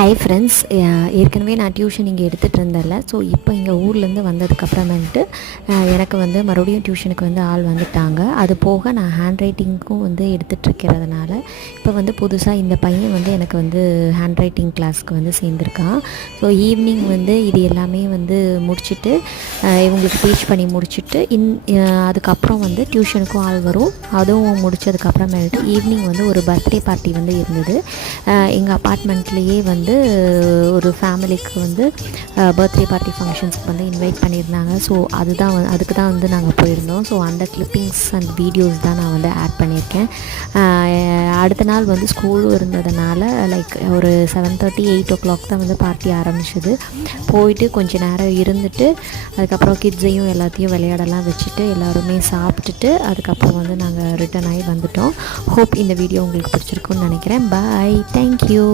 Hi friends, ஏற்கனவே நான் tuition இங்கே எடுத்துகிட்டு இருந்தேன்ல. ஸோ இப்போ இங்கே ஊர்லேருந்து வந்ததுக்கப்புறமேட்டு எனக்கு வந்து மறுபடியும் டியூஷனுக்கு வந்து ஆள் வந்துட்டாங்க. அது போக நான் ஹேண்ட் ரைட்டிங்க்கும் வந்து எடுத்துகிட்ருக்கிறதுனால இப்போ வந்து புதுசாக இந்த பையன் வந்து எனக்கு வந்து ஹேண்ட் ரைட்டிங் கிளாஸ்க்கு வந்து சேர்ந்துருக்கான். ஸோ ஈவினிங் வந்து இது எல்லாமே வந்து முடிச்சுட்டு இவங்களுக்கு டீச் பண்ணி முடிச்சுட்டு அதுக்கப்புறம் வந்து டியூஷனுக்கும் ஆள் வரும். அதுவும் முடித்ததுக்கப்புறமேட்டு ஈவினிங் வந்து ஒரு பர்த்டே பார்ட்டி வந்து இருந்தது. எங்கள் அப்பார்ட்மெண்ட்லேயே வந்து ஒரு ஃபேமிலிக்கு வந்து பர்த்டே பார்ட்டி ஃபங்க்ஷன்ஸ்க்கு வந்து இன்வைட் பண்ணியிருந்தாங்க. ஸோ அதுக்கு தான் வந்து நாங்கள் போயிருந்தோம். ஸோ அந்த கிளிப்பிங்ஸ் அண்ட் வீடியோஸ் தான் நான் வந்து ஆட் பண்ணியிருக்கேன். அடுத்த நாள் வந்து ஸ்கூலும் இருந்ததுனால லைக் ஒரு 7:30 8 o'clock தான் வந்து பார்ட்டி ஆரம்பிச்சது. போயிட்டு கொஞ்சம் நேரம் இருந்துட்டு அதுக்கப்புறம் கிட்ஸையும் எல்லாத்தையும் விளையாடலாம் வச்சுட்டு எல்லாருமே சாப்பிட்டுட்டு அதுக்கப்புறம் வந்து நாங்கள் ரிட்டர்ன் ஆகி வந்துட்டோம். ஹோப் இந்த வீடியோ உங்களுக்கு பிடிச்சிருக்குன்னு நினைக்கிறேன். பாய், தேங்க்யூ.